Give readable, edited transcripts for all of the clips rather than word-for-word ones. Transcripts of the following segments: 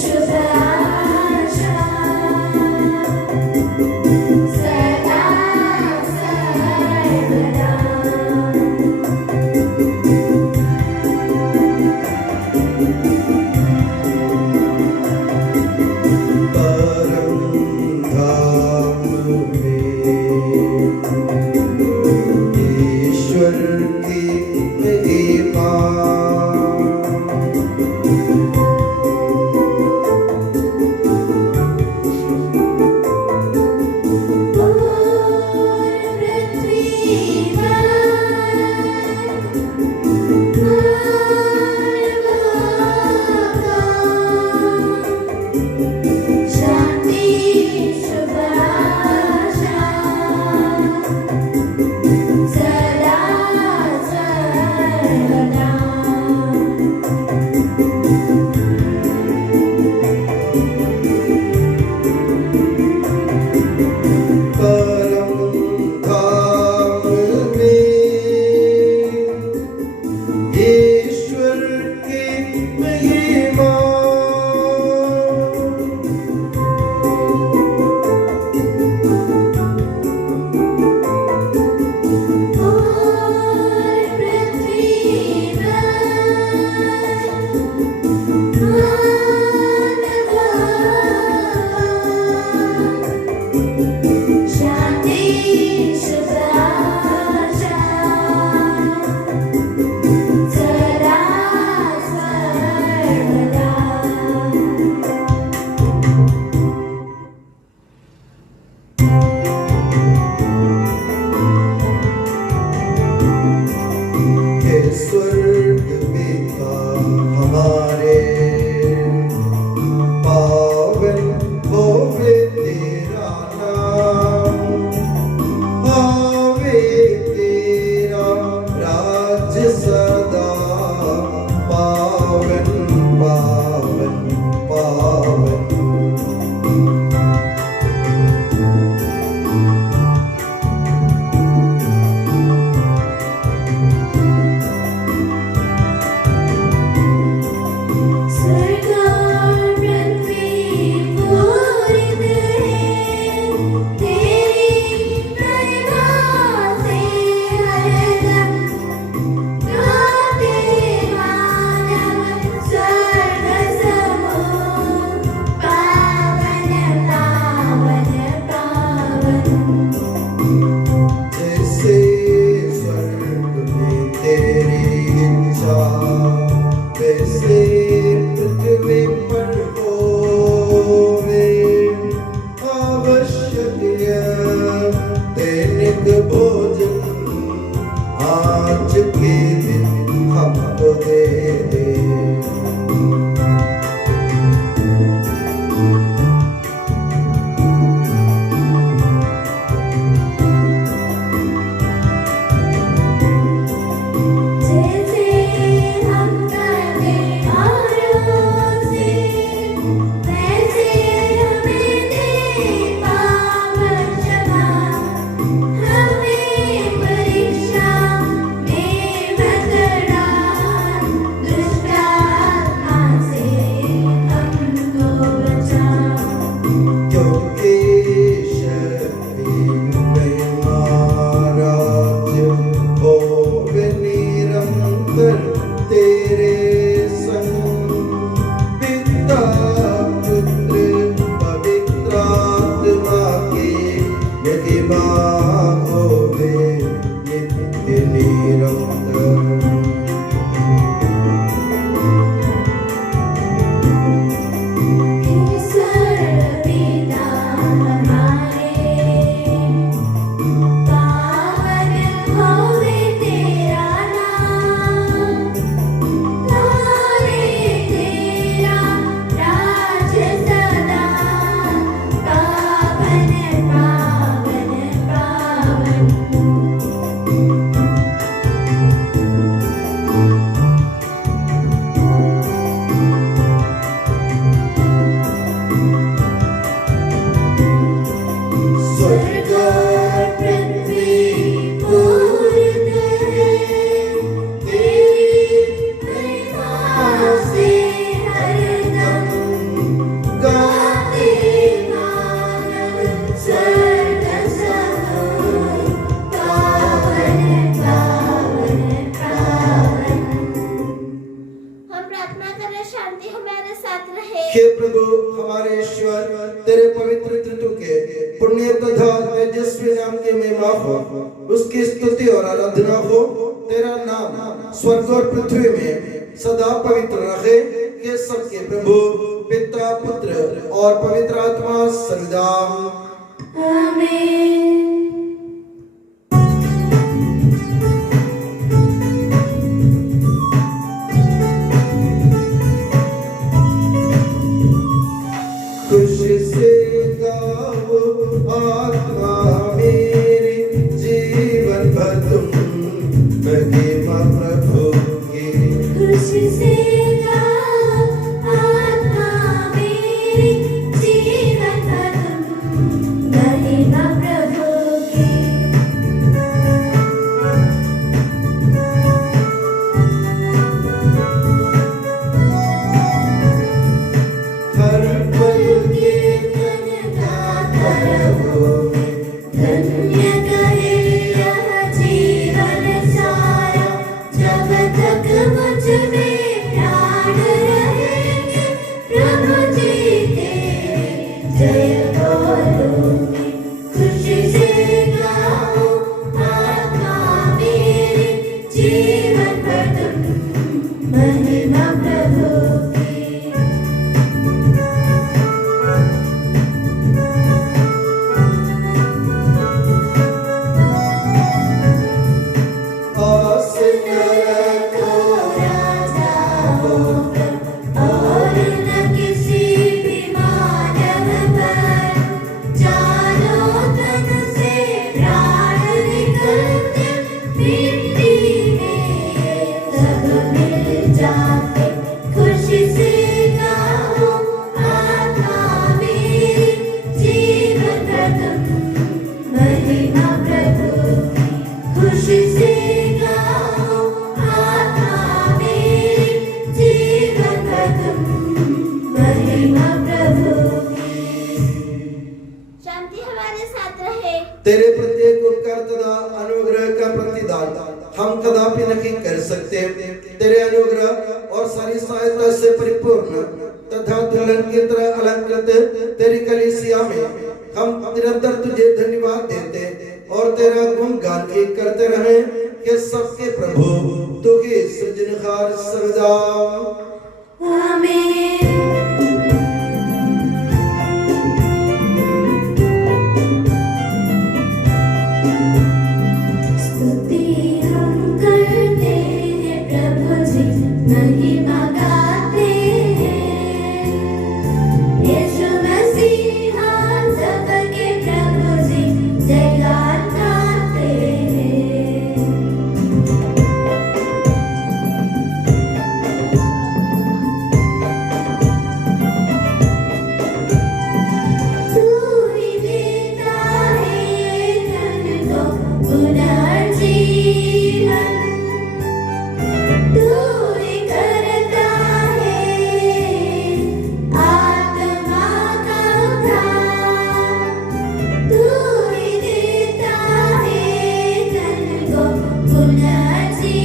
शुभ आशा सदा सर्वदा परम धाम में ईश्वर की महिमा हे प्रभु हमारे ईश्वर, तेरे पवित्र त्रित्व के पुण्य तथा तेजस्वी नाम की महिमा हो, उसकी स्तुति और आराधना हो। तेरा नाम स्वर्ग और पृथ्वी में सदा पवित्र रहे। हे सबके प्रभु पिता पुत्र और पवित्र आत्मा सर्वदा। आमीन। खुशी से गाओ आत्मा मेरी, जीवन भर तुम महिमा प्रभु की। खुशी से गाओ आत्मा मेरी, जीवन भर तुम महिमा प्रभु की। हर पल कीर्तन गाता रहोगे, धन्य करे यह जीवन सारा, जब तक मुझ में प्राण रहेंगे, प्रभु जी तेरी जय बोलूंगी। खुशी से गाओ आत्मा मेरी, जीवन भर तुम महिमा प्रभु की। आसन रखो राजा होकर, और न किसी भी मानव पर, जानो तन से प्राण निकलते, मिट्टी में सब मिल जाते। खुशी से गाओ आत्मा मेरी, जीवन भर तुम महिमा प्रभु की। खुशी से गाओ आत्मा मेरी, जीवन भर तुम महिमा प्रभु की। शांति हमारे साथ रहे। तेरे प्रत्येक उपकार तथा अनुग्रह का प्रतिदान हम कदापि नहीं कर सकते। तेरे अनुग्रह और सारी सहायता से परिपूर्ण तथा दुल्हन की तरह अलंकृत तेरी कलीसिया में हम निरंतर तुझे धन्यवाद देते और तेरा गुणगान भी करते रहे कि सबके प्रभु तू ही सृजनहार सर्वदा। आमीन। स्तुति हम करते हैं प्रभु जी, महिमा गाते हैं। यीशु मसीह हम सबके प्रभु जी, जयगान गाते हैं। तू ही देता है तन को पुनर्जीवन, तू ही करता है आत्मा का उद्धार। तू ही देता है तन को पुनर्जीवन,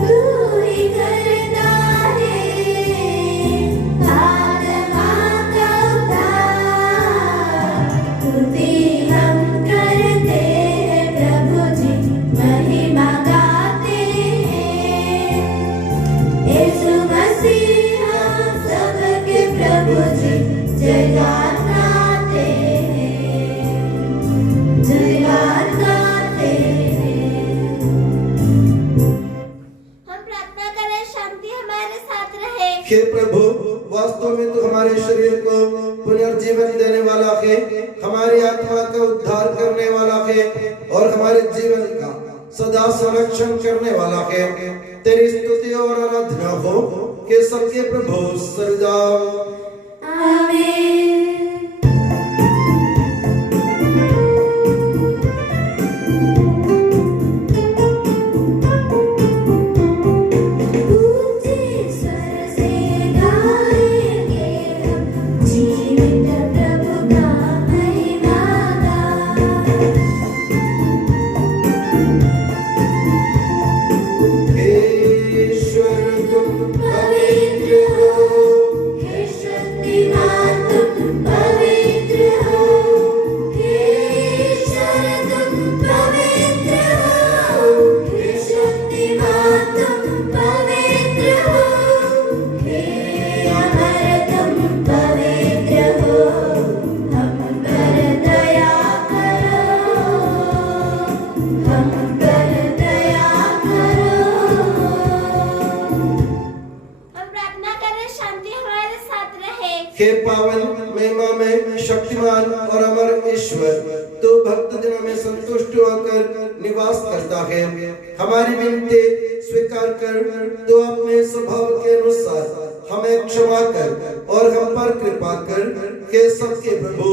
तू ही करता है आत्मा का उद्धार। स्तुति हम करते हैं प्रभु जी, महिमा गाते हैं। यीशु मसीह हम सबके प्रभु जी, जयगान गाते हैं, जयगान गाते हैं। हम प्रार्थना करें, शांति हमारे साथ रहे। हे प्रभु वास्तव में तू हमारे शरीर को पुनर्जीवन देने वाला है, हमारी आत्मा का उद्धार करने वाला है और हमारे जीवन का सदा संरक्षण करने वाला है। तेरी स्तुति और आराधना हो कि सबके प्रभु सर्वदा। आमीन। ऊंचे स्वर से गाएंगे हम, जीवित प्रभु का महिमा गाएं। हे ईश्वर तुम पवित्र शांति हमारे साथ रहे। हे पावन महिमा में शक्तिमान और अमर ईश्वर, तो भक्त जनों में संतुष्ट होकर निवास करता है। हमारी विनती स्वीकार कर तो अपने स्वभाव के अनुसार हमें क्षमा कर और हम पर कृपा कर। हे सबके प्रभु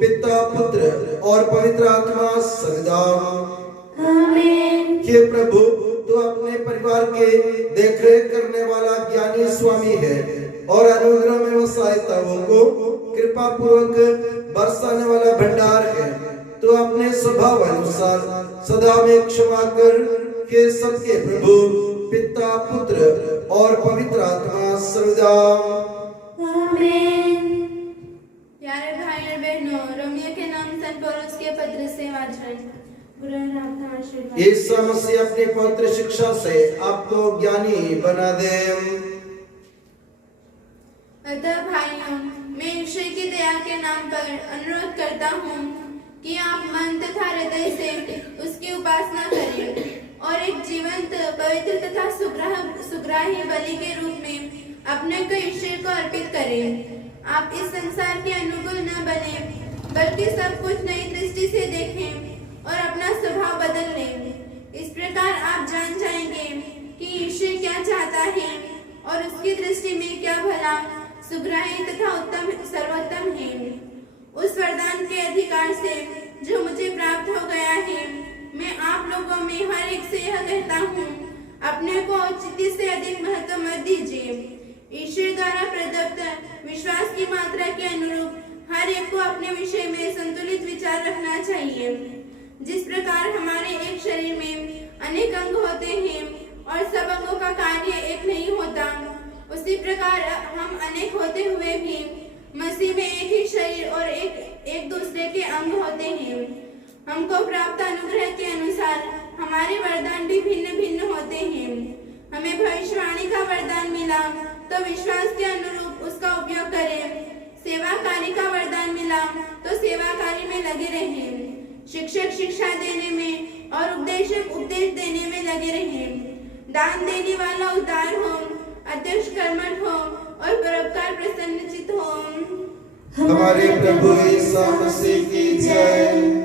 पिता पुत्र और पवित्र आत्मा सदा आमीन। हे प्रभु, तो अपने परिवार के देखरेख करने वाला ज्ञानी स्वामी है और अनुग्रह में वो सहायताओं को कृपा पूर्वक बरसाने वाला भंडार है। तो अपने स्वभाव अनुसार सदा में क्षमा कर। के सबके प्रभु पिता पुत्र और पवित्र आत्मा सर्वदा आमीन। प्यारे भाई और बहनों, रोमियो के नाम संत पौलुस के पत्र से वाचन। यीशु मसीह अपनी पवित्र शिक्षा से आपको ज्ञानी बना दे। अतः भाइयों, मैं ईश्वर की दया के नाम पर अनुरोध करता हूँ कि आप मन तथा हृदय से उसकी उपासना करें और एक जीवंत पवित्र तथा सुग्राही बलि के रूप में अपने को ईश्वर को अर्पित करें। आप इस संसार के अनुकूल न बने, बल्कि सब कुछ नई दृष्टि से देखें और अपना स्वभाव बदल लें। इस प्रकार आप जान जाएंगे कि ईश्वर क्या चाहता है और उसकी दृष्टि में क्या भला, सुग्राही तथा उत्तम सर्वोत्तम है। उस वरदान के अधिकार से जो मुझे प्राप्त हो गया है, मैं आप लोगों में हर एक से यह कहता हूँ, अपने को औचित्य से अधिक महत्व मत दीजिए। ईश्वर द्वारा प्रदत्त विश्वास की मात्रा के अनुरूप हर एक को अपने विषय में संतुलित विचार रखना चाहिए। जिस प्रकार हमारे एक शरीर में अनेक अंग होते हैं और सब अंगों का कार्य एक नहीं होता, उसी प्रकार हम अनेक होते हुए भी मसीह में एक ही शरीर और एक दूसरे के अंग होते हैं। हमको प्राप्त अनुग्रह के अनुसार हमारे वरदान भी भिन्न भिन्न होते हैं। हमें भविष्यवाणी का वरदान मिला तो विश्वास के अनुरूप उसका उपयोग करें। सेवाकारी का वरदान मिला तो सेवाकारी में लगे रहें। शिक्षक शिक्षा देने में और उपदेशक उपदेश देने में लगे रहें। दान देने वाला उदार हो, अध्यक्ष कर्मठ हो और परोपकार प्रसन्नचित हो। हमारे प्रभु यीशु मसीह की जय।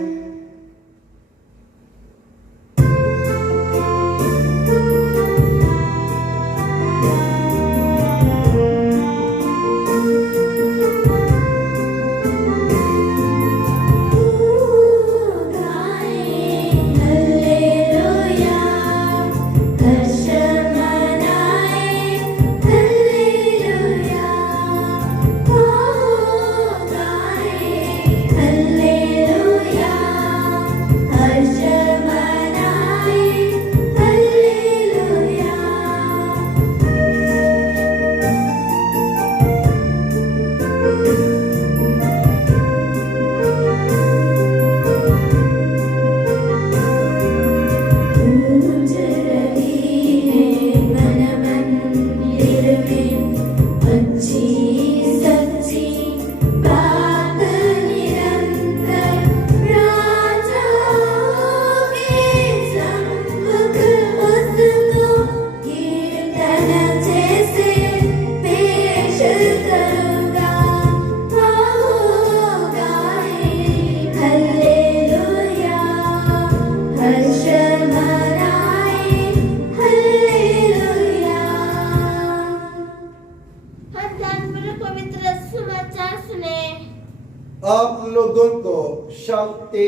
आप लोगों को शांति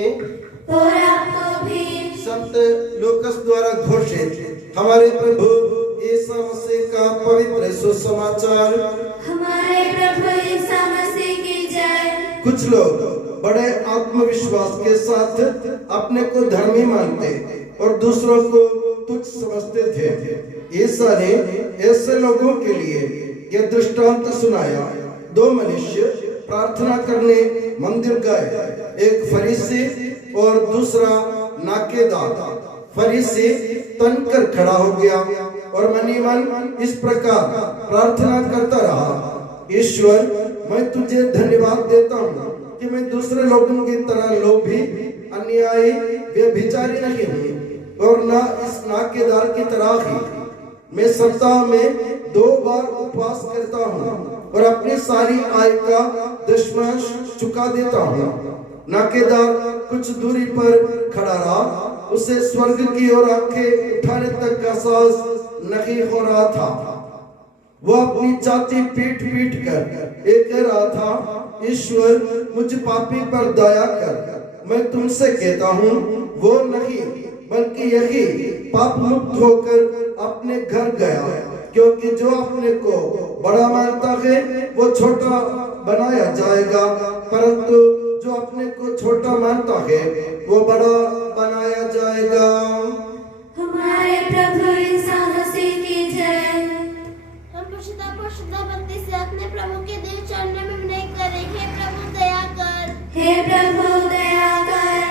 और आपको भी। संत लूकास द्वारा घोषित हमारे प्रभु यीशु मसीह का पवित्र सुसमाचार। हमारे प्रभु यीशु मसीह की जय। कुछ लोग बड़े आत्मविश्वास के साथ अपने को धर्मी मानते और दूसरों को तुच्छ समझते थे। यीशु ने ऐसे लोगों के लिए यह दृष्टांत सुनाया। दो मनुष्य प्रार्थना करने मंदिर गए, एक फरीसी और दूसरा नाकेदार। फरीसी तन कर खड़ा हो गया और मनी मन इस प्रकार प्रार्थना करता रहा, ईश्वर, मैं तुझे धन्यवाद देता हूँ कि मैं दूसरे लोगों की तरह लोभी, अन्यायी, व्यभिचारी नहीं हूँ और न इस नाकेदार की तरह ही। मैं सप्ताह में 2 बार उपवास करता हूँ और अपनी सारी आय का दशमांश चुका देता हूँ। नाकेदार कुछ दूरी पर खड़ा रहा, उसे स्वर्ग की ओर आंखें उठाने तक का साहस नहीं हो रहा था। वो अपनी छाती पीट पीट कर ये कह रहा था, ईश्वर मुझ पापी पर दया कर। मैं तुमसे कहता हूँ वो नहीं बल्कि यही पाप मुक्त होकर अपने घर गया, क्योंकि जो अपने को बड़ा मानता है वो छोटा बनाया जाएगा, परंतु जो अपने को छोटा मानता है वो बड़ा बनाया जाएगा। हमारे प्रभु ईसा मसीह की जय। हम पुरुषता भक्ति से अपने प्रभु के दिल चरणों में विनय करें। हे प्रभु दया कर, हे प्रभु दया कर।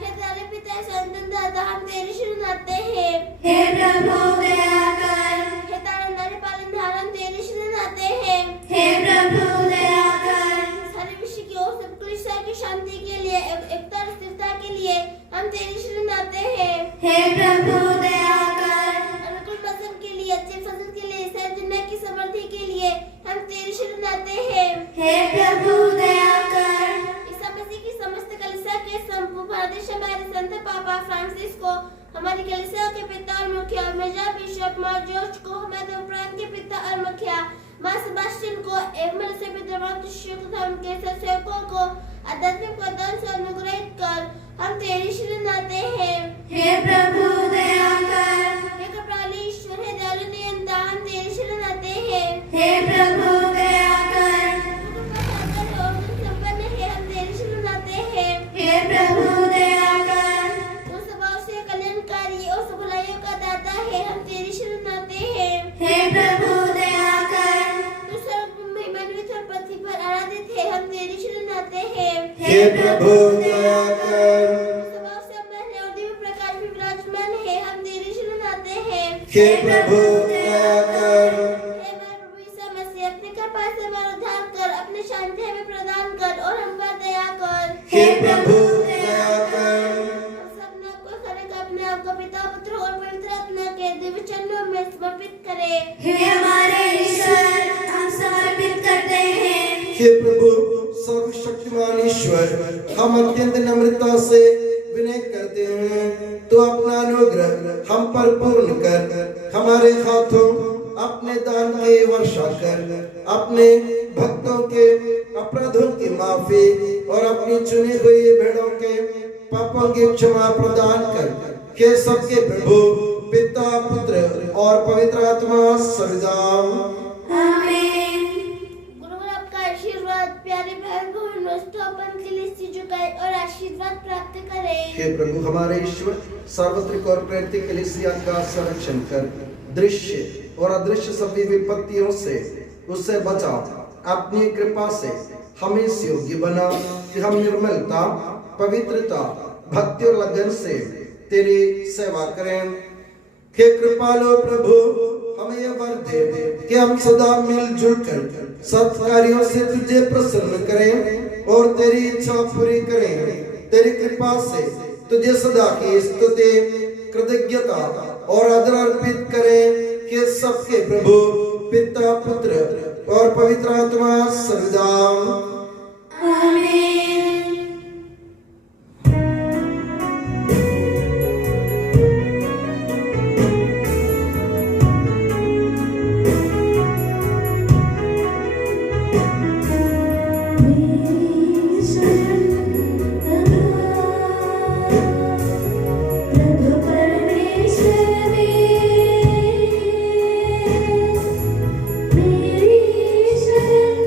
हे तेरे पिता संतन दाता, हम तेरी शरण आते हैं। हे प्रभु दया कर, हे तारनदारी पालनहार, हम तेरी शरण आते हैं। हे प्रभु दया कर। सारे विश्व की ओर सब कलीसिया की शांति के लिए, एकता और स्थिरता के लिए हम तेरी शरण आते हैं। हे प्रभु दया कर। अनुकूल फसल के लिए, अच्छे फसल के लिए, सर्वजन की समृद्धि के लिए हम तेरी शरण आते हैं। हे प्रभु दया कर। ईसा मसीह की समस्त कलीसिया के संपूर्ण भारत हमारे संत पापा फ्रांसिस को, हमारी कलीसिया के पिता और मुखिया मेजर बिशप मार जॉर्ज को, हमारे उपरांत के पिता और मुखिया मां सेबास्टियन को, एवं से विद्वान शिष्यों तथा उनके सेवकों को आध्यात्मिक वरदान से अनुग्रहित कर हम तेरी शरण आते हैं। हे प्रभु दया कर। हे कृपालु ईश्वर, हे दयालु नियंता, हम तेरी शरण आते हैं। हे प्रभु दया कर। संपन्न है, हम तेरी शरण आते हैं। हे प्रभु दया कर। तू स्वभाव से कल्याणकारी और सब भलाइयों का दाता है, हम तेरी शरण आते हैं। हे प्रभु दया कर। तू सर्व महिमान्वित और पृथ्वी पर आराधित है, हम तेरी शरण आते हैं। हे प्रभु दया कर। स्वभाव से अमर और दिव्य प्रकाश में विराजमान है, हम तेरी शरण आते हैं। हे प्रभु दया कर। हे हमारे प्रभु ईसा मसीह, अपने कृपा से हमारा उद्धार कर, अपनी शांति हमें प्रदान कर और हम पर दया कर। हे प्रभु दया कर। हम सब ने आपको खड़े कर अपने आप को पिता, पुत्र और पवित्र आत्मा के दिव्य चरणों में समर्पित करें। हे हमारे ईश्वर, हम समर्पित करते हैं। हे प्रभु सर्वशक्तिमान ईश्वर, हम अत्यंत नम्रता से विनय करते हैं, तो अपना अनुग्रह हम पर पूर्ण कर, हमारे हाथों अपने दान की वर्षा कर, अपने भक्तों के अपराधों की माफी और अपनी चुनी हुई भेड़ों के पापों की क्षमा प्रदान कर। हे सबके प्रभु पिता, पुत्र और पवित्र आत्मा सदा आमीन। गुरुवर आपका आशीर्वाद प्यारे बहन को नष्टोपन के लिए सिर झुकाए और आशीर्वाद प्राप्त करें। हे प्रभु हमारे ईश्वर, सार्वत्रिक और प्रेरित कलीसिया का संरक्षण कर, दृश्य और अदृश्य सभी विपत्तियों से उससे बचाओ। अपनी कृपा से हमें इस योग्य बना कि हम निर्मलता, पवित्रता, भक्ति और लगन से तेरी सेवा करें। हे कृपालु प्रभु, हमें यह वर दे कि हम सदा मिलजुल कर सत्कार्यों से तुझे प्रसन्न करें और तेरी इच्छा पूरी करें। तेरी कृपा से तुझे सदा की स्तुति, कृतज्ञता और आदर अर्पित करें कि सबके प्रभु पिता, पुत्र और पवित्र आत्मा सदा आमीन। मेरी शरण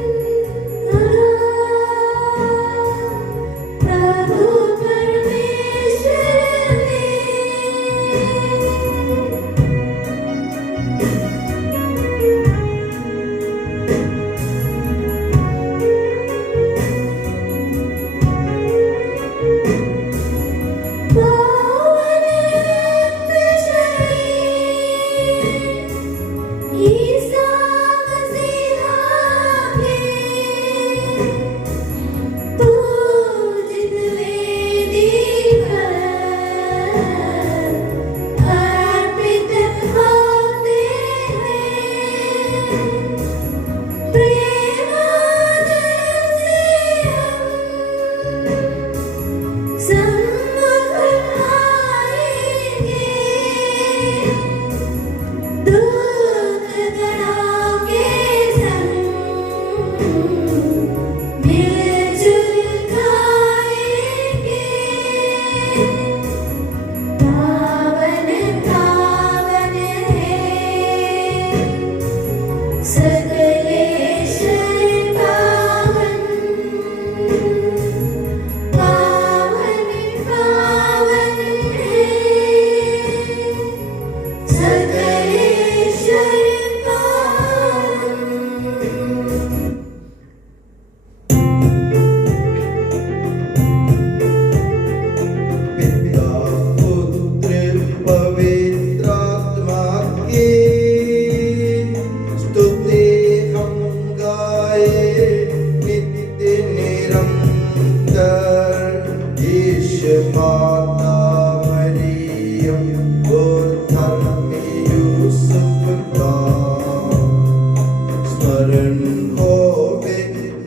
स्मरण होवे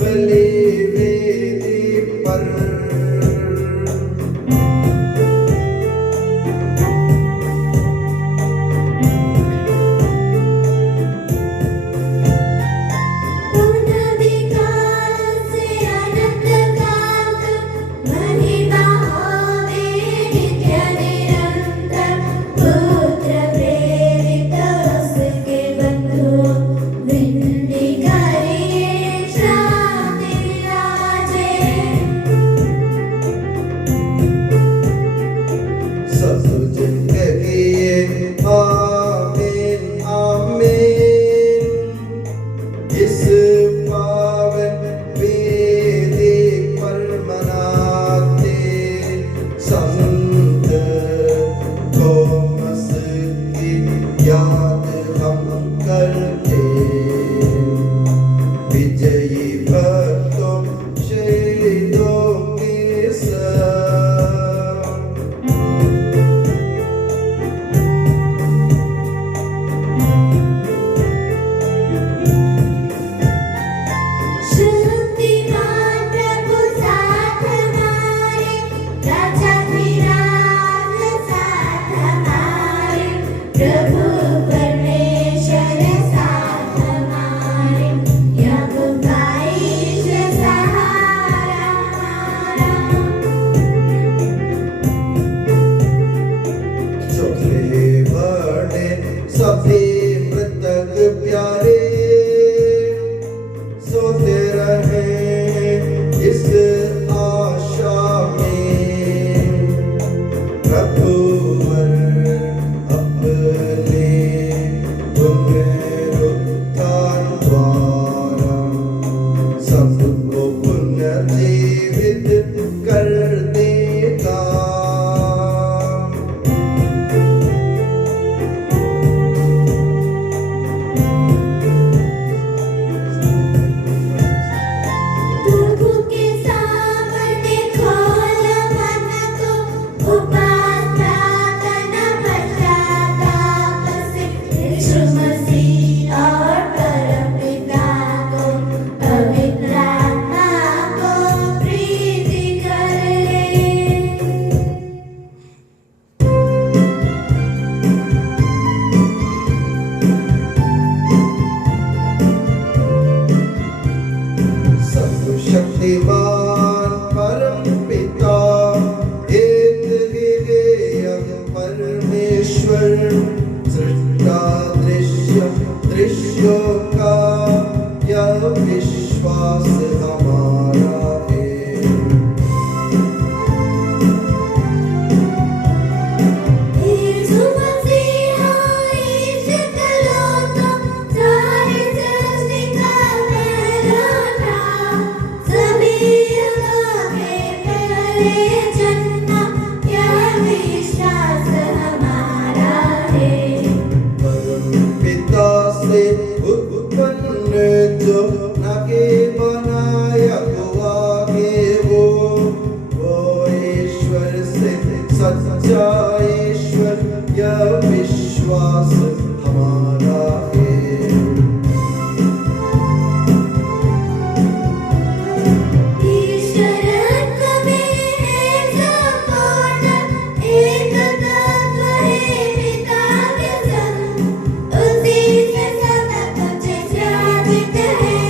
बलि वेदी पर। शक्तिमान परम पिता एक ही परमेश्वर सृष्टा दृश्यों का यह विश्वास हमारा है। सच्चा ईश्वर यह विश्वास हमारा है। उसी से सब कुछ साबित है।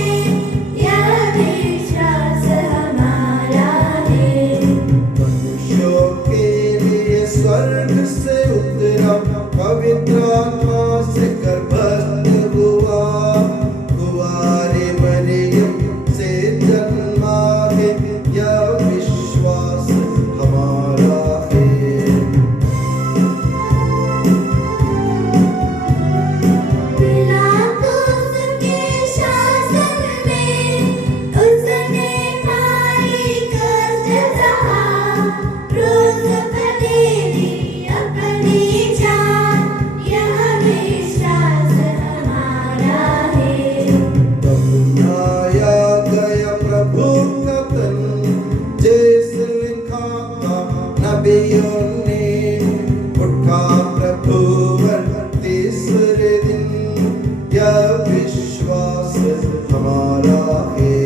हमारा है।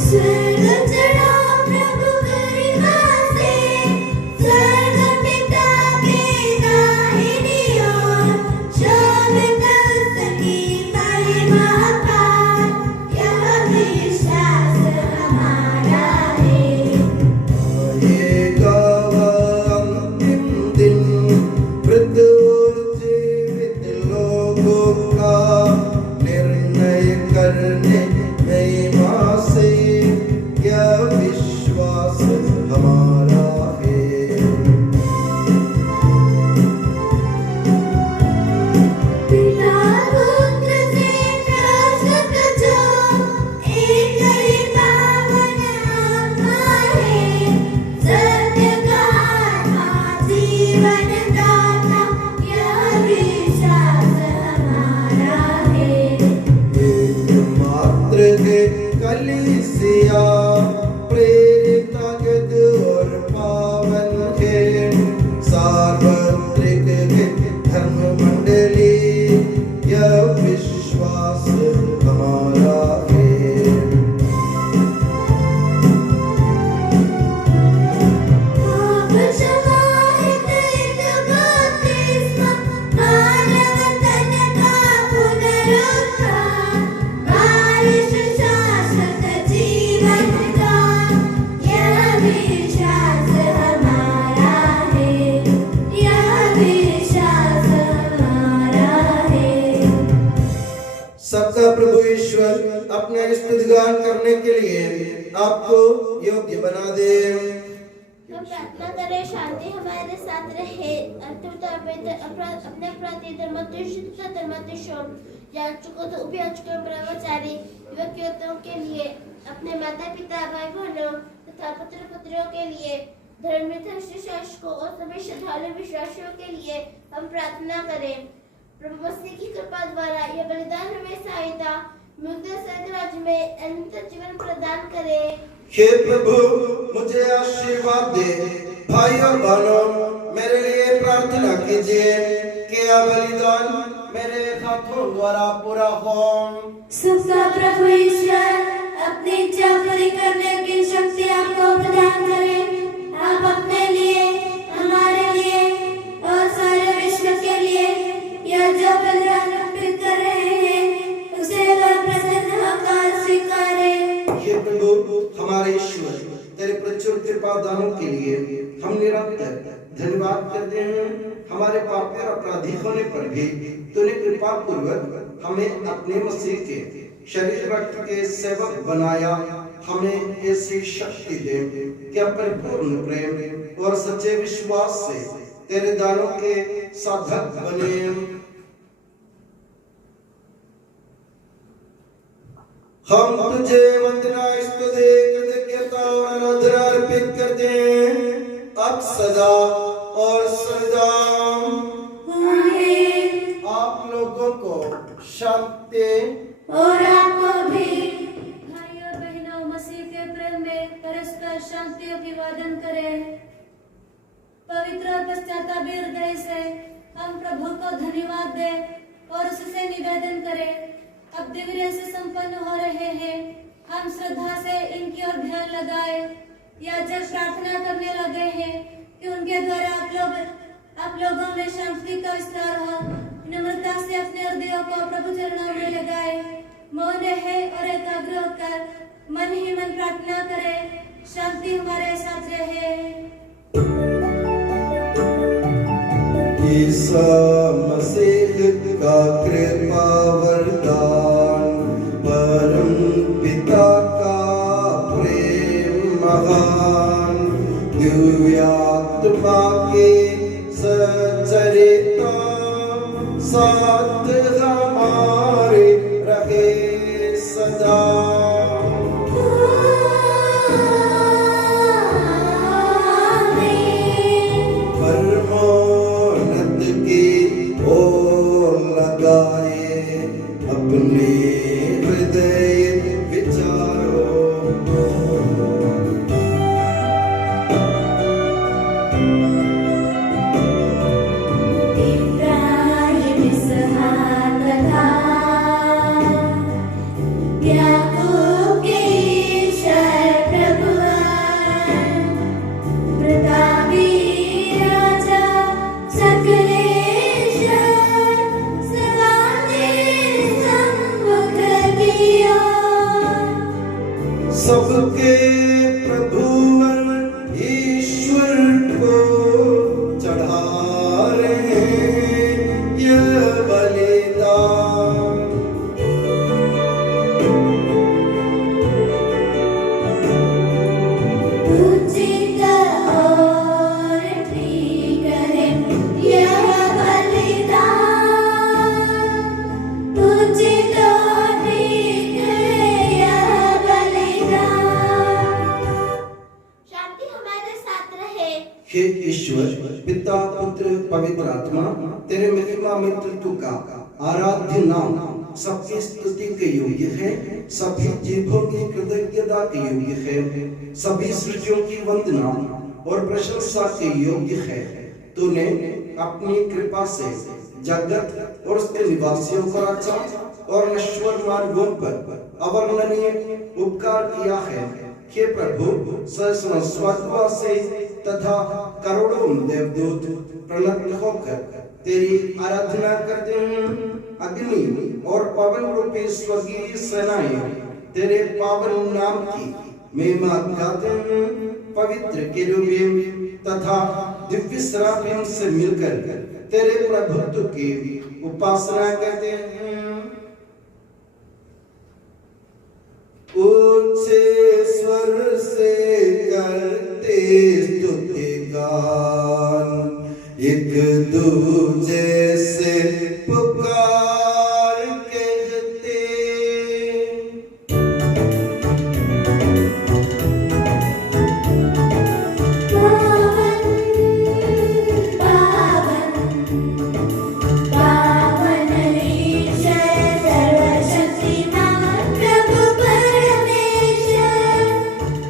स्वर्ग चढ़ा प्रभु गरिमा से, स्वर्ग पिता के दाहिनी ओर, शोभित उसकी महिमा का, यह विश्वास हमारा है। आएगा वह अंतिम दिन, मृत और जीवित लोगों का निर्णय करने महिमा से, यह विश्वास हमारा है। पिता पुत्र से प्रस्तुत जो एक ही पावन आत्मा है, सत्य का आत्मा जीवन दाता, यह विश्वास हमारा है। एकमात्र है कलीसिया, प्रेरित और पावन है, सार्वत्रिक है धर्म मंडली, यह विश्वास हमारा है। पाप क्षमाहित एक बपतिस्मा, मानव तन का पुनरुत्थान, बारिश शाश्वत जीवन का, यह विश्वास हमारा है। यह विश्वास हमारा है। सबका प्रभु ईश्वर अपने स्तुतिगान करने के लिए आपको योग्य बना दे। हम प्रार्थना करें, शांति हमारे साथ रहे। अंतिम तौर पे अपने प्रति धर्मों याचकों तो उपयाचकों ब्रह्मचारी युवकों के लिए, अपने माता पिता भाई बहनों तथा पुत्र पुत्रियों के लिए, धर्मनिरपेक्ष शासकों और सभी श्रद्धालु विश्वासियों के लिए हम प्रार्थना करें। प्रभु मसीह की कृपा द्वारा यह बलिदान हमें सहायता मुक्त राज्य में अनंत जीवन प्रदान करे। हे प्रभु मुझे आशीर्वाद दे। भाई और बहनों मेरे लिए प्रार्थना कीजिए कि यह बलिदान मेरे हाथों द्वारा पूरा हो। सबका प्रभु ईश्वर अपनी इच्छा पूरी करने की शक्ति आपको प्रदान करे। आप अपने लिए, हमारे लिए और सारे विश्व के लिए यह जो बलिदान अर्पित कर रहे हैं, उसे वह प्रसन्न होकर स्वीकारे। हे प्रभु हमारे ईश्वर, तेरे प्रचुर कृपा दानों के लिए हम निरंतर धन्यवाद करते हैं। हमारे पापी और अपराधी होने पर भी तूने कृपा पूर्वक हमें अपने मसीह के शरीर रक्त के सेवक बनाया। हमें ऐसी शक्ति दे कि अपने पूर्ण प्रेम और सच्चे विश्वास से तेरे दानों के साधक बने। हम तुझे वंदना स्तुति कृतज्ञता और आराधना अर्पित करते हैं अब सदा और सदा। आमीन। आप लोगों को शांति और आपको भी। भाई और बहनों, मसीह के प्रेम में परस्पर शांति अभिवादन करें। पवित्र और पश्चातापी हृदय से हम प्रभु को धन्यवाद दें और उससे निवेदन करें। अब दिव्य से संपन्न हो रहे हैं, हम श्रद्धा से इनकी ओर ध्यान लगाए। याजक प्रार्थना करने लगे हैं कि उनके द्वारा आप लोगों में शांति का विस्तार हो। नम्रता से अपने हृदयों को प्रभु चरणों में लगाए। मौन रहे और एकाग्र होकर मन ही मन प्रार्थना करें। शांति हमारे साथ रहे। ईसा मसीह का कृपा वरदान, परम पिता का प्रेम महान, दिव्य आत्मा के सचरिता साथ हमारे रहे सदा। परमोन्नत की ओर लगाए अपने हृदय विचारों। इब्राहिम पवित्रत्व का आराध्य नाम सबकी स्तुति के योग्य है, सभी जीवों की कृतज्ञता के योग्य है, सभी सृष्टियों की वंदना और प्रशंसा के योग्य है। तूने अपनी कृपा से जगत और उसके निवासियों को रचा और नश्वर मार्गों पर अवर्णनीय उपकार किया है। हे प्रभु, सहस्रों स्वर्गवासी तथा करोड़ों देवदूत प्रणत होकर तेरी आराधना करते हैं। अग्नि और पवन रूपी स्वर्गीय सेनाएं तेरे पावन नाम की महिमा गाते हैं। पवित्र केरूबियम तथा दिव्य सराफियों से मिलकर तेरे प्रभुत्व की उपासना करते हैं। ऊंचे स्वर से करते स्तुति गान, एक दूजे से पुकार कहते। पावन पावन पावन ईश्वर सर्वशक्तिमान प्रभु परमेश्वर,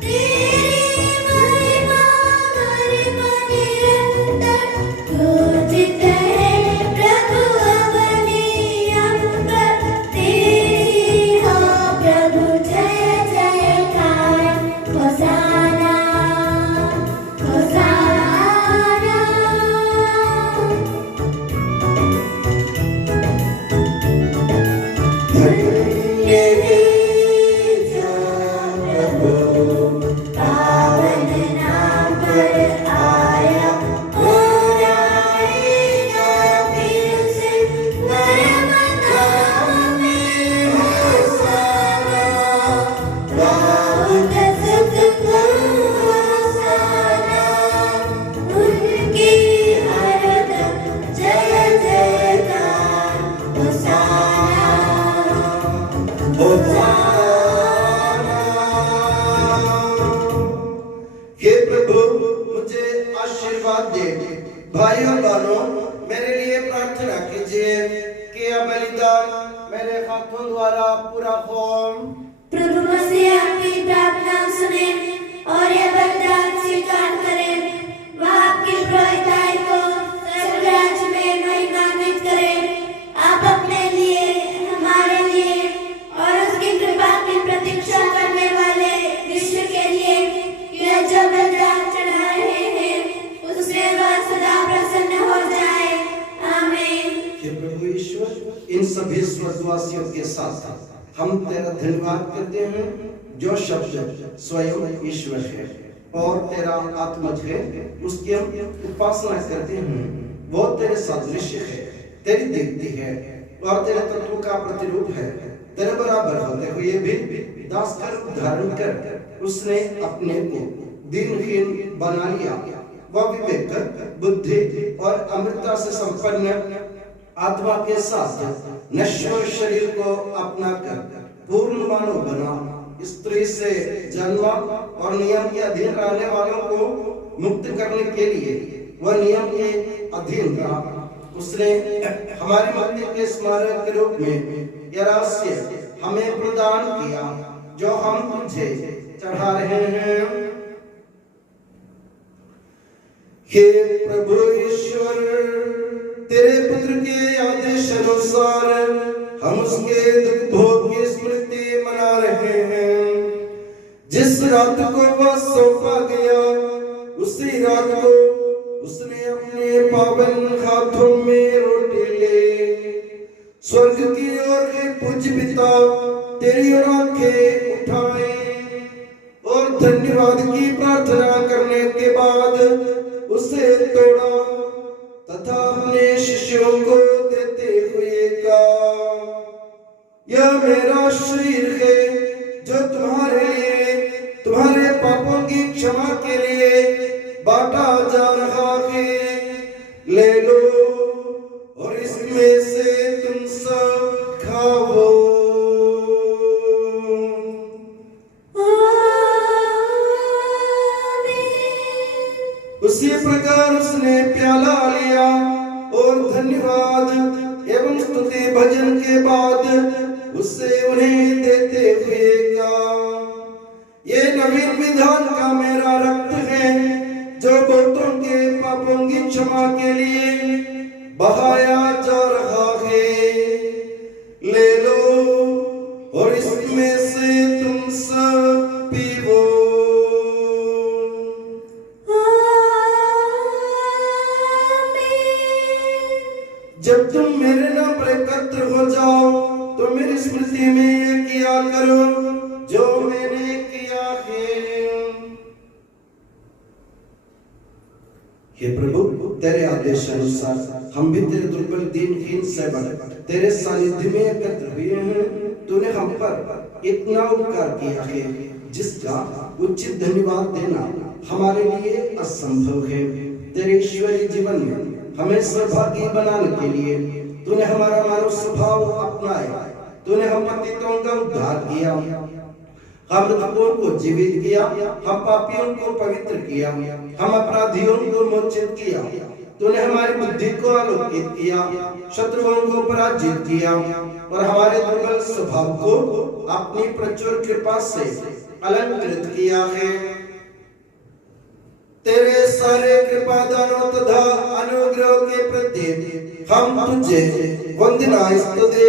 तेरी महिमा गरिमा निरंतर पूजित है प्रभु अवनी अंबर, तेरी हो प्रभु जय जयकार। होसाना होसाना, धन्य है जो प्रभु पावन नाम पर आया और आएगा फिर से, परम धाम में होसाना, बहुत सुख को होसाना, उनकी हरदम जय जयकार। होसाना हे प्रभु, मुझे आशीर्वाद दे। भाइयों बहनों, मेरे लिए प्रार्थना कीजिए कि यह बलिदान मेरे हाथों द्वारा पूरा हो। प्रभु मसीह आपकी प्रार्थना सुने और यह बलिदान स्वीकार करें। वह आपकी पुरोहिताई को स्वर्गराज में महिमान्वित करें। आप अपने लिए, हमारे लिए और उसकी कृपा की प्रतीक्षा करने वाले विश्व के लिए यह जो बलिदान चढ़ा रहे हैं, उसमें वह सदा प्रसन्न हो जाए। आमीन। हे प्रभु ईश्वर, इन सभी स्वर्गवासियों के साथ हम तेरा धन्यवाद करते हैं, जो शब्द स्वयं ईश्वर है और तेरा आत्मज है, उसकी हम उपासना करते हैं। वो तेरे सदृश है, तेरी दीप्ति है और तेरे तत्व का प्रतिरूप है। तेरे बराबर होते हुए भी दास का रूप धारण कर उसने अपने को दीनहीन बना लिया। वह विवेक, बुद्धि और अमृतता से संपन्न आत्मा के साथ नश्वर शरीर को अपना कर पूर्ण मानव बना। स्त्री से जन्मा और नियम के अधीन रहने वालों को मुक्त करने के लिए वह नियम के अधीन रहा। उसने हमारी मुक्ति के स्मारक के रूप में यह रहस्य हमें प्रदान किया, जो हम तुझे चढ़ा रहे हैं। हे प्रभु ईश्वर, तेरे पुत्र के आदेश अनुसार हम उसके दुख भोग की स्मृति मना रहे हैं। जिस रात को वह सौंपा गया, उसी रात को उसने अपने पावन हाथों में रोटी ले स्वर्ग की ओर हे पूज्य पिता तेरी ओर आंखें उठाए और धन्यवाद की प्रार्थना करने के बाद उसे तोड़ा तथा अपने शिष्यों को देते हुए कहा, यह मेरा शरीर है जो तुम्हारे लिए, तुम्हारे पापों की क्षमा के लिए बांटा जा रहा है। ले लो और इसमें से तुम सब खाओ। उसी प्रकार उसने प्याला लिया और धन्यवाद स्तुति भजन के बाद उससे उन्हें देते हुए कहा, ये नवीन विधान का मेरा रक्त है जो बहुतों के पापों की क्षमा के लिए बहाया जा रहा है। ले लो और इसमें से तुम सब पीवो। जब तुम मेरे नाम पर एकत्र हो जाओ तो मेरी स्मृति में ये किया करो जो मैंने किया है। हे प्रभु, तेरे आदेश अनुसार हम भी तेरे दुर्बल दीनहीन सेवक तेरे सानिध्य में एकत्र हुए हैं। तूने हम पर इतना उपकार किया है जिसका उचित धन्यवाद देना हमारे लिए असंभव है। तेरे ईश्वरीय जीवन में हमें सहभागी बनाने के लिए तूने हमारा मानव स्वभाव अपनाया। तूने हम पतितों का उद्धार किया, हम मृतकों को जीवित किया, हम पापियों को पवित्र किया, हम अपराधियों को मोचित किया। तूने हमारी बुद्धि को आलोकित किया, शत्रुओं को पराजित किया और हमारे दुर्बल स्वभाव को अपनी प्रचुर कृपा से अलंकृत किया है। तेरे सारे कृपा दानों तथा अनुग्रह के प्रति हम तुझे वंदना स्तुति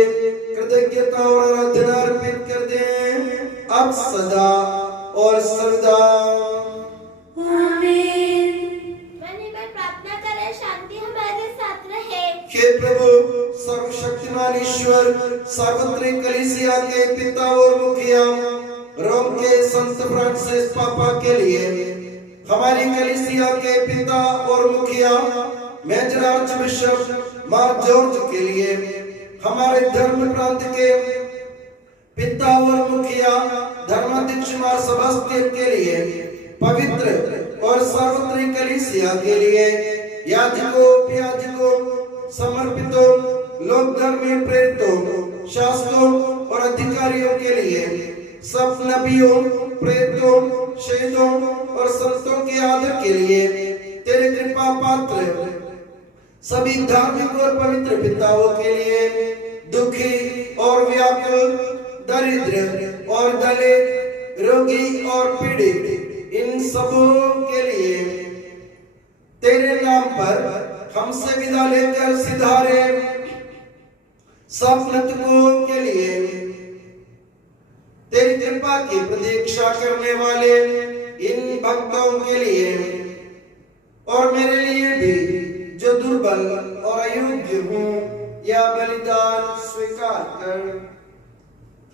कृतज्ञता और आराधना अर्पित करते हैं अब सदा और सर्वदा। आमीन। प्रार्थना करें, शांति हमारे साथ रहे। हे प्रभु, सर्वशक्तिमान ईश्वर, सार्वत्रिक कलीसिया के पिता और मुखिया रोम के संत फ्रांसिस पापा के लिए, हमारी कलीसिया के पिता और मुखिया मेजर आर्चबिशप मार जॉर्ज के लिए, हमारे धर्म प्रांत के पिता और मुखिया धर्माध्यक्ष मार सेबास्टियन के लिए, पवित्र और सार्वत्रिक कलीसिया के लिए, याजकों याजकों समर्पितों लोक धर्मी प्रेरितों शासकों और अधिकारियों के लिए, सब नबियों प्रेरितों शहीदों और संतों के आदर के लिए, तेरे कृपा पात्र सभी धार्मिक और पवित्र पिताओं के लिए, दुखी और व्याकुल, दरिद्र और दलित, रोगी और पीड़ित, इन सबों के लिए तेरे नाम पर हमसे विदा लेकर सिधारे सब मृतकों के लिए, तेरी कृपा की प्रतीक्षा करने वाले इन भक्तों के लिए और मेरे लिए भी जो दुर्बल और अयोग्य हूँ, या बलिदान स्वीकार कर।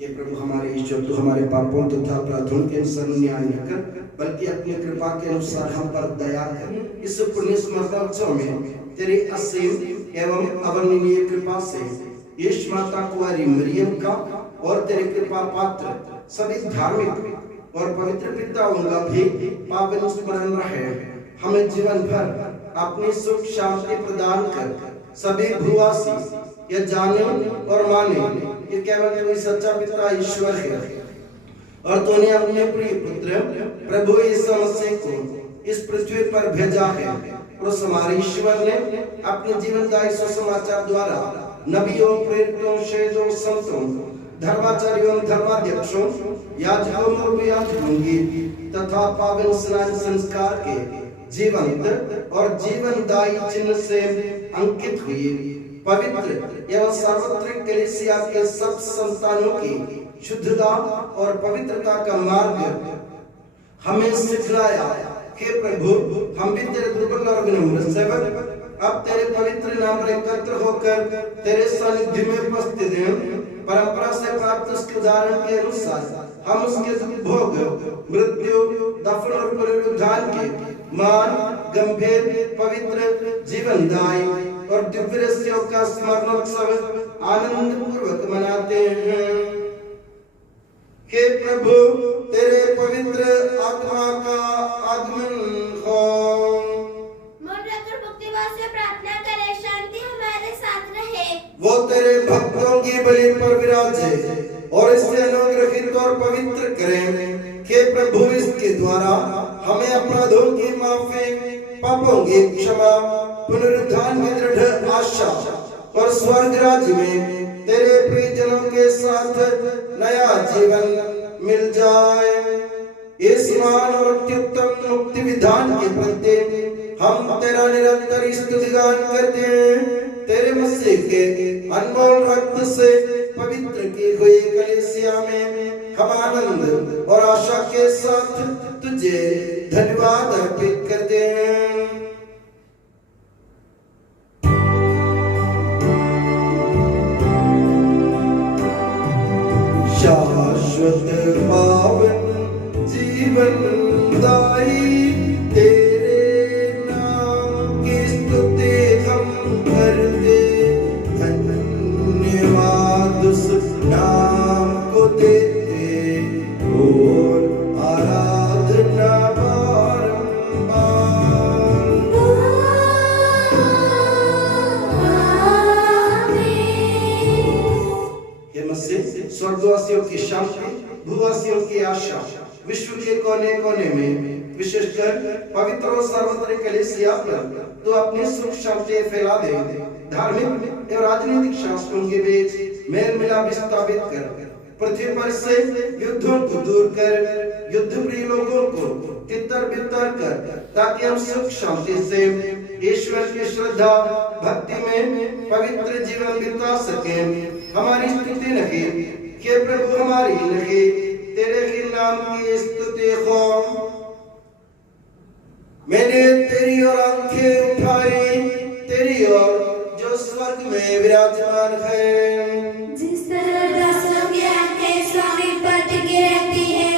ये प्रभु हमारे ईश्वर, तू हमारे पापों तथा अपराधों के अनुसार न्याय न कर, बल्कि अपनी कृपा के अनुसार हम पर दया कर। इस पुण्य स्मृतोत्सव में तेरी असीम एवं अवर्णनीय कृपा से यीशु माता कुंवारी मरियम का और तेरे कृपा पात्र सभी धार्मिक और पवित्र पिताओं का भी पावन स्मरण रहे। हमें जीवन भर अपनी सुख शांति प्रदान कर सभी भूवासी यह जाने और माने कि केवल कोई सच्चा पिता ईश्वर है और तूने अपने प्रिय पुत्र प्रभु यीशु मसीह को इस पृथ्वी पर भेजा है। और उस हमारे ईश्वर ने अपने जीवनदायी सुसमाचार द्वारा नबियों प्रेरितों शहीदों संतों धर्माचार्यों धर्माध्यक्षों याजकों और याजकों की तथा पावन स्नान संस्कार के जीवंत और जीवनदायी चिन्ह से अंकित हुई पवित्र एवं सार्वत्रिक कलीसिया के सब संतानों की शुद्धता और पवित्रता का मार्ग हमें सिखलाया। हे प्रभु, हम भी तेरे दुर्बल और विनम्र सेवक अब तेरे पवित्र नाम पर एकत्र होकर तेरे सानिध्य में उपस्थित हैं। परंपरा से प्राप्त उसके उदाहरण के अनुसार हम उसके भोग मृत्यु दफन और पुनरुत्थान के मान गंभीर पवित्र जीवनदायी और दिव्य रहस्यों का स्मरणोत्सव आनंद पूर्वक मनाते हैं। हे प्रभु, तेरे पवित्र आत्मा का आगमन हो। मन रखकर भक्तिभाव से प्रार्थना करें, शांति हमारे साथ रहे। वो तेरे भक्तों की बलि पर विराजे और इससे अनुग्रहित और पवित्र करें। हे प्रभु, इसके द्वारा हमें अपराधों की माफी, पापों की क्षमा, पुनरुत्थान की दृढ़ आशा और स्वर्ग राज्य में तेरे प्रियजनों के साथ नया जीवन मिल जाए। इस महान और अत्युत्तम मुक्ति विधान के प्रति हम तेरा निरंतर स्तुतिगान करते हैं। तेरे मसीह के अनमोल रक्त से पवित्र की हुई कलीसिया में हम आनंद और आशा के साथ तुझे धन्यवाद अर्पित करते हैं। शाश्वत पावन जीवन दाई तेरे नाम की स्तुति हम करते, धन्यवाद उस नाम को देते और आराधना स्वर्गवासियों की शांति, भूवासियों की आशा, विश्व के कोने कोने में विशेषकर पवित्र और सार्वत्रिक कलीसिया पर तो अपनी सुख शांति फैला दे। धार्मिक एवं राजनीतिक शासकों के बीच मेल मिलाप स्थापित कर पृथ्वी पर से युद्धों को दूर कर युद्ध प्रिय लोगों को तितर बितर कर, ताकि हम सुख शांति से ईश्वर की श्रद्धा भक्ति में पवित्र जीवन बिता सकें। हमारी स्तुति नहीं कि प्रभु हमारी नहीं, तेरे ही नाम की स्तुति हो। मैंने तेरी ओर आंखें उठाई, तेरी ओर जो स्वर्ग में विराजमान है। जिस तरह दासों की आंखें स्वामी पर टिकी रहती हैं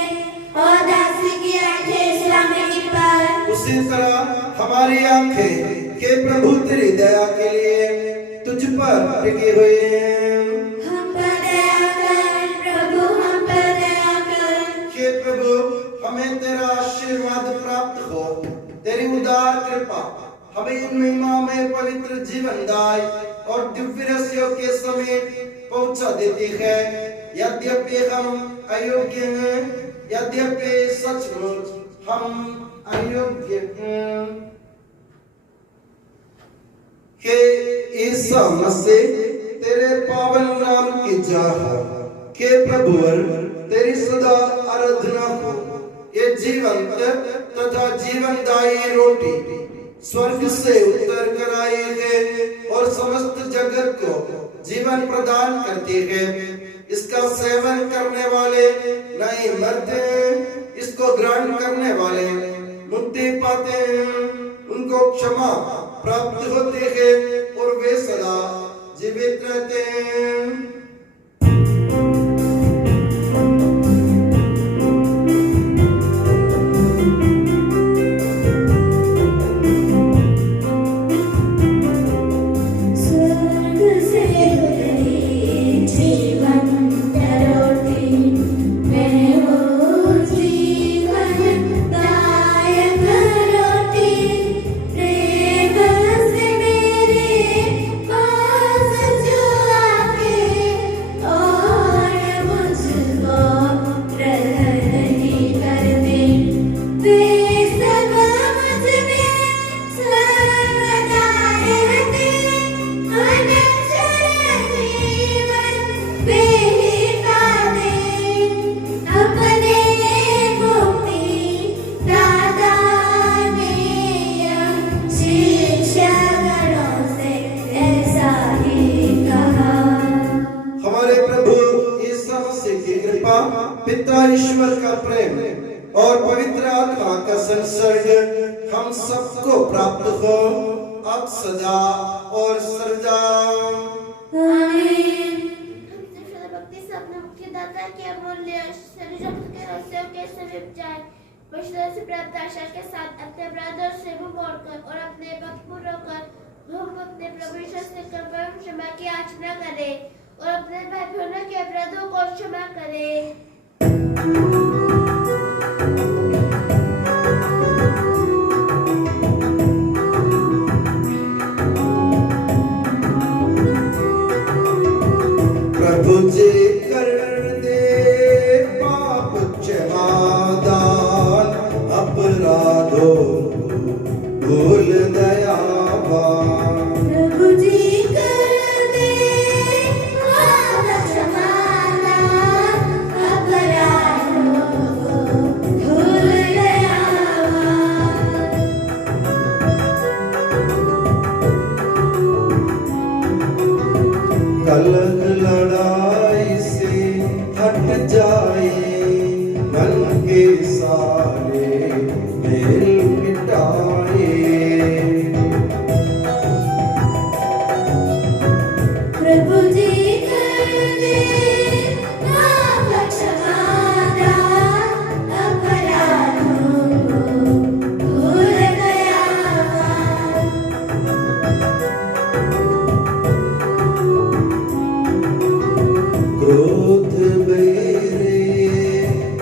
और दासी की आंखें स्वामी की पर, उसी तरह हमारी आंखें के प्रभु तेरी दया के लिए तुझ पर टिकी हुई हैं। हम पर दया कर प्रभु, हम पर दया कर। हे प्रभु, हमें तेरा आशीर्वाद प्राप्त हो। तेरी उदार कृपा हमें इन महिमा में पवित्र जीवन दाय और दिव्य रस्यों के समेत पहुंचा देती है। यद्यपि हम अयोग्य हैं, यद्यपि सचमुच हम अयोग्य हैं, हे ईसा मसीह तेरे पावन नाम की चाह के प्रभुवर तेरी सदा आराधना हो। ये जीवंत तथा जीवनदायी रोटी स्वर्ग से उतर कर आई है और समस्त जगत को जीवन प्रदान करती है। इसका सेवन करने वाले नहीं मरते हैं, इसको ग्रहण करने वाले मुक्ति पाते हैं, उनको क्षमा प्राप्त होती है और वे सदा जीवित रहते हैं। पिता ईश्वर का प्रेम और पवित्र आत्मा का संसर्ग हम सबको प्राप्त हो अब सदा और सदा। आमीन। भक्ति से अपने मुक्तिदाता के अमूल्य शरीर के रहस्यों के समीप जाए, पवित्रता से प्राप्त आशा के साथ अपने अपराधों से मुंह मोड़कर और अपने भक्तपूर्ण होकर हम अपने प्रभु यीशु से क्षमा की याचना करें और अपने भाई बहनों के अपराधों को क्षमा करें। प्रभु जी कर दे पाप क्षमादान, अपराधों को भूल दयावान। प्रभु जी कर लड़ाई से हट जाए, मन के सारे मेल मिटाए। प्रभु जी कर दे पाप क्षमाना, अपराधों को भूल गया। क्रोध मेरे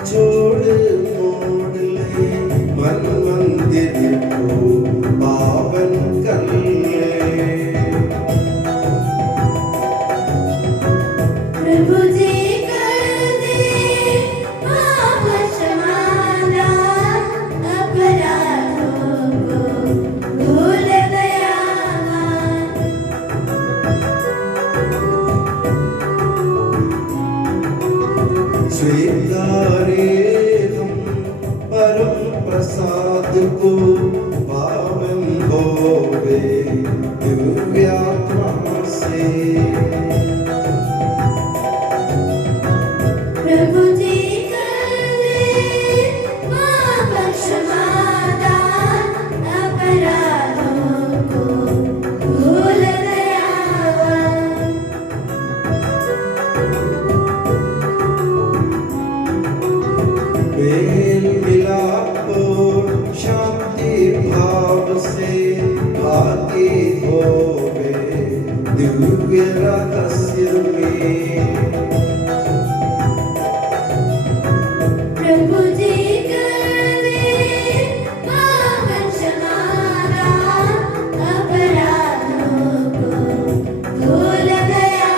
छोड़ मोड़ ले, मन मंदिर को पावन कर ले। प्रभु जी कर दे पाप क्षमाना, अपराधों को भूल गया। स्वीकारे हम परम प्रसाद को, पावन होवे दिव्यात्मा से। प्रभु जी कर दे पाप क्षमाना, अपराधों को भूल गया। मेल मिलाप शांति भाव से, भागी होवे दिव्य रहस्य में। प्रभु जी कर दे पाप क्षमाना, अपराधों को भूल गया।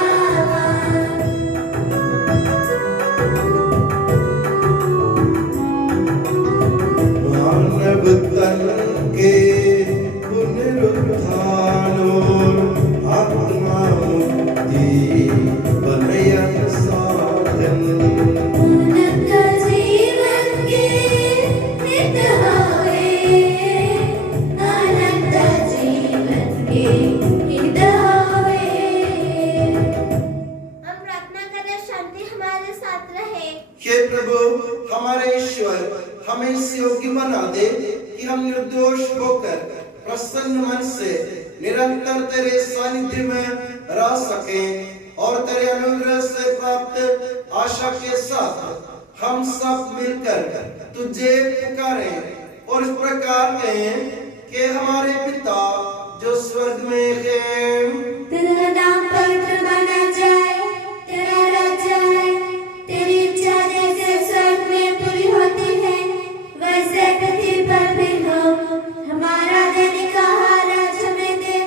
मानव तन के पुनरुत्थान और आत्मा मुक्ति बनयन साधन। उन्नत जीवन के हित होए, अनंत जीवन के हित होए। हम प्रार्थना करें शांति हमारे साथ रहे। हे प्रभु हमारे ईश्वर, हमें इस योग्य बना दे कि हम निर्दोष होकर प्रसन्न मन से निरंतर तेरे सानिध्य में रह सकें और तेरे अनुग्रह से प्राप्त आशा के साथ हम सब मिलकर तुझे पुकारें और इस प्रकार कहें कि हमारे पिता जो स्वर्ग में है, तेरा नाम पवित्र माना जाए, तेरा राज्य आए, तेरी इच्छा जैसे स्वर्ग में पूरी होती है वैसे पृथ्वी पर भी हो। हमारा दैनिक आहार आज हमें दे,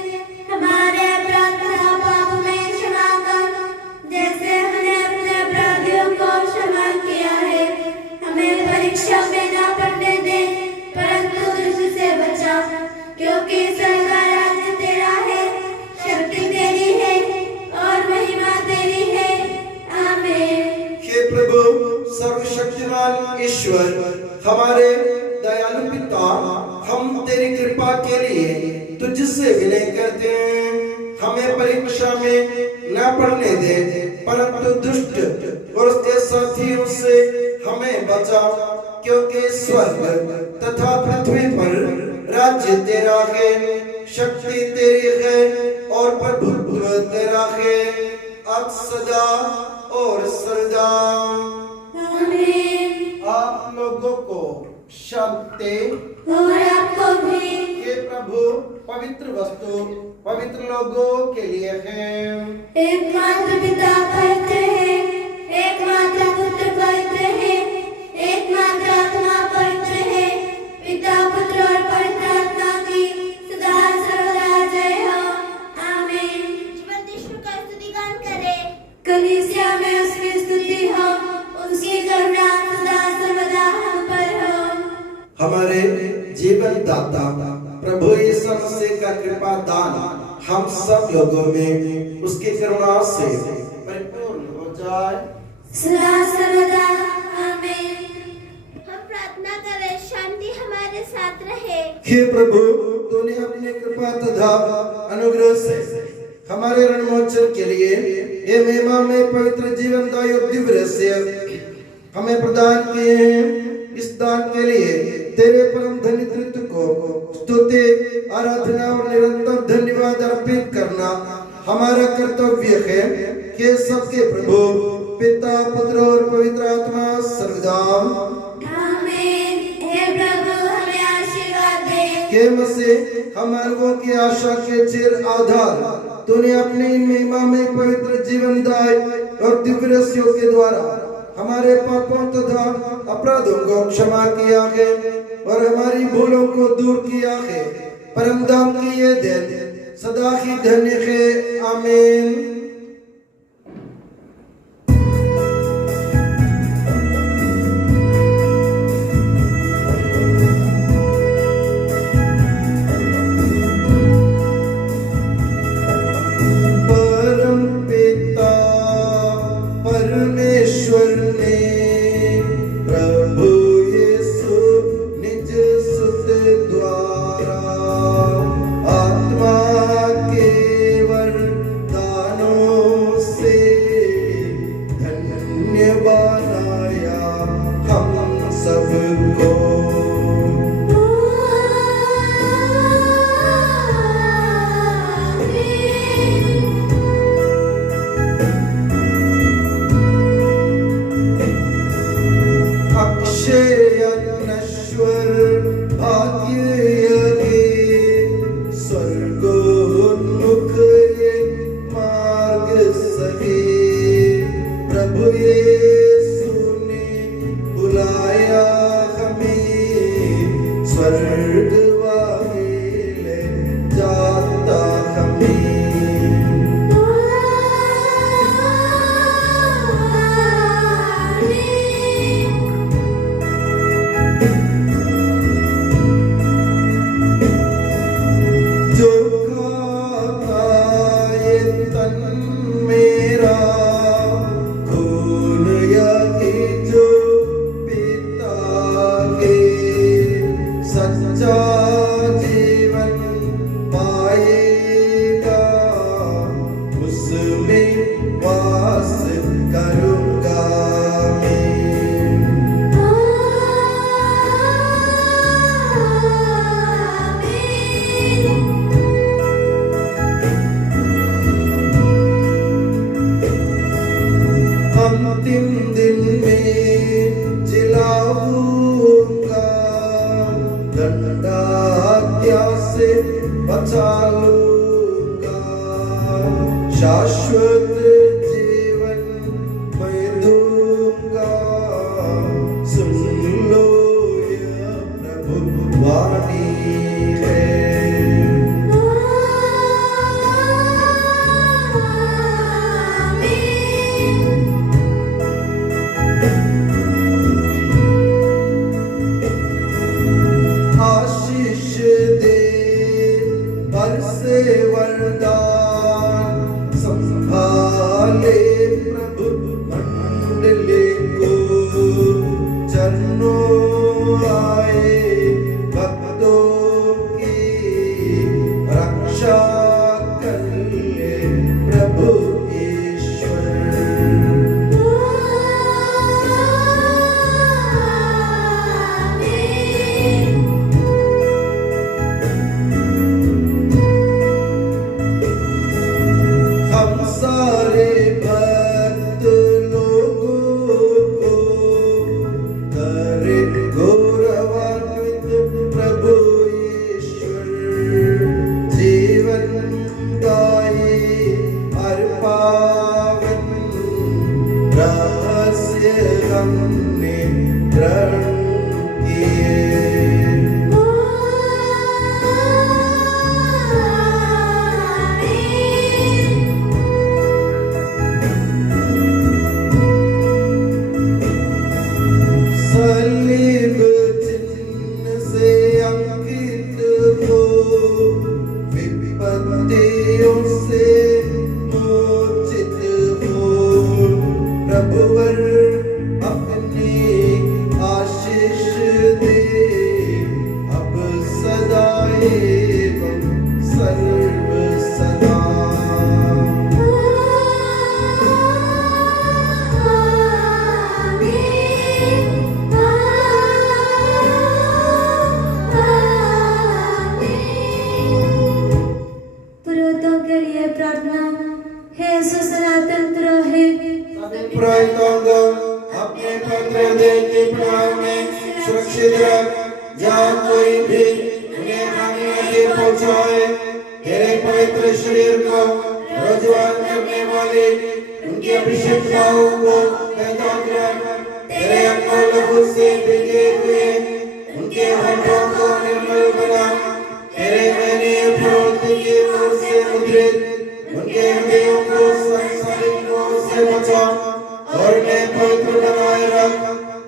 हमारे अपराध तथा पाप में क्षमा कर, जैसे हमने अपने अपराधियों को क्षमा किया है। हमें परीक्षा में ना पड़ने दे, परंतु दुष्ट से बचा, क्योंकि स्वर्ग का राज्य तेरा है, शक्ति तेरी है और महिमा तेरी है। आमीन। हे प्रभु सर्वशक्तिमान ईश्वर, हमारे दयालु पिता, हम तेरी कृपा के लिए तुझसे विनय करते हैं। हमें परीक्षा में न पड़ने दे, परंतु दुष्ट और उसके साथियों से हमें बचा, क्योंकि स्वर्ग तथा पृथ्वी पर राज्य तेरा है, शक्ति तेरी है और प्रभुत्व तेरा है, अब सदा और सर्वदा। आमीन। आप लोगों को शांति और आपको भी। हे प्रभु पवित्र वस्तु पवित्र लोगों के लिए है। एकमात्र पिता पवित्र है, एकमात्र पुत्र पवित्र है, एकमात्र आत्मा पवित्र है। पिता पुत्र और पवित्र आत्मा की सदा सर्वदा जय हो। आमीन। जीवन यीशु का स्तुतिगान करें। कलीसिया में उसकी स्तुति हो, उसकी करुणा सदा सर्वदा हम पर हो। हमारे जीवन दाता प्रभु यीशु मसीह का कृपा दान हम सब लोगों में उसकी करुणा से परिपूर्ण हो जाए सदा सर्वदा। आमीन। हम प्रार्थना करें शांति हमारे साथ रहे। हे प्रभु तूने अपने कृपा तथा अनुग्रह से हमारे रणमोचन के लिए ये महिमा में पवित्र जीवनदायी और दिव्य रहस्य हमें प्रदान किए हैं। इस दान के लिए तेरे परम धन्यत्व को स्तुति, आराधना और निरंतर धन्यवाद अर्पित करना हमारा कर्तव्य है कि सबके प्रभु पिता, पुत्र और पवित्र आत्मा सर्वदा आमीन। हे प्रभु हमें आशीर्वाद दे। के मसीह हम लोगों की आशा के चिर आधार तूने अपनी महिमा में पवित्र जीवनदायी और दिव्य रहस्यों के द्वारा हमारे पापों तथा अपराधों को क्षमा किया है और हमारी भूलों को दूर किया है। परम दान की ये दिन सदा ही धन्य है। आमीन। अपनी आशीष अभिप्रायों को अपने पवित्र हृदय के प्रभाव में सुरक्षित रख, जहाँ कोई भी उन्हें हानि नहीं पहुँचाए। तेरे पवित्र शरीर को रोजगार करने वाले उनके अभिषेकताओं को पैदा कर, तेरे अनमोल लहू से भिगे हुए उनके होठों को निर्मल बना, तेरे मैंने प्रवृत्ति की ओर से मुद्रित उनके हृदयों को सांसारिक मोह से बचा और उन्हें पवित्र बनाए रख।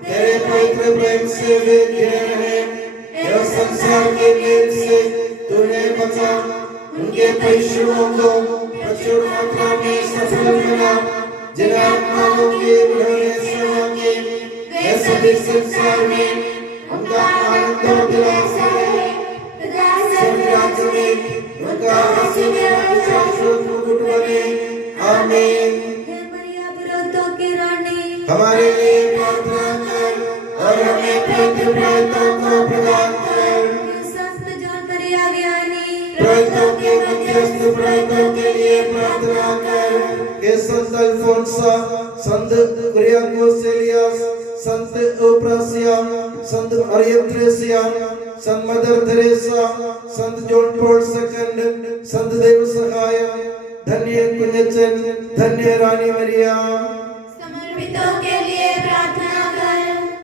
तेरे पवित्र प्रेम से वे घिरे रहे, यह संसार के मेल से तूने बचा। उनके परिश्रमों को प्रचुर मात्रा में सफल बना, जिन्हें आत्माओं के उन्होंने सेवा की, वे सभी संसार में उनका आनंद और दिलासा रहे। स्वर्गराज्य में उनका आसीन शाश्वत मुकुट बने। आमीन। हे मरिया विरोधों की रानी, हमारे लिए प्रार्थना कर और हमें पवित्र प्रेरितों को प्रदान कर। संत जॉन मरिया ज्ञानी, प्रेरितों के मध्यस्थ प्रेरितों के लिए प्रार्थना कर। के संत अल्फोंसा, संत कुरियाकोस एलियास, संत ओप्रासिया, संत अरियथ्रेसिया, संत मदर तेरेसा, संत जॉन पॉल II, संत देव सहाय, धन्य कुंजचन, धन्य रानी मरिया। समर्पितों के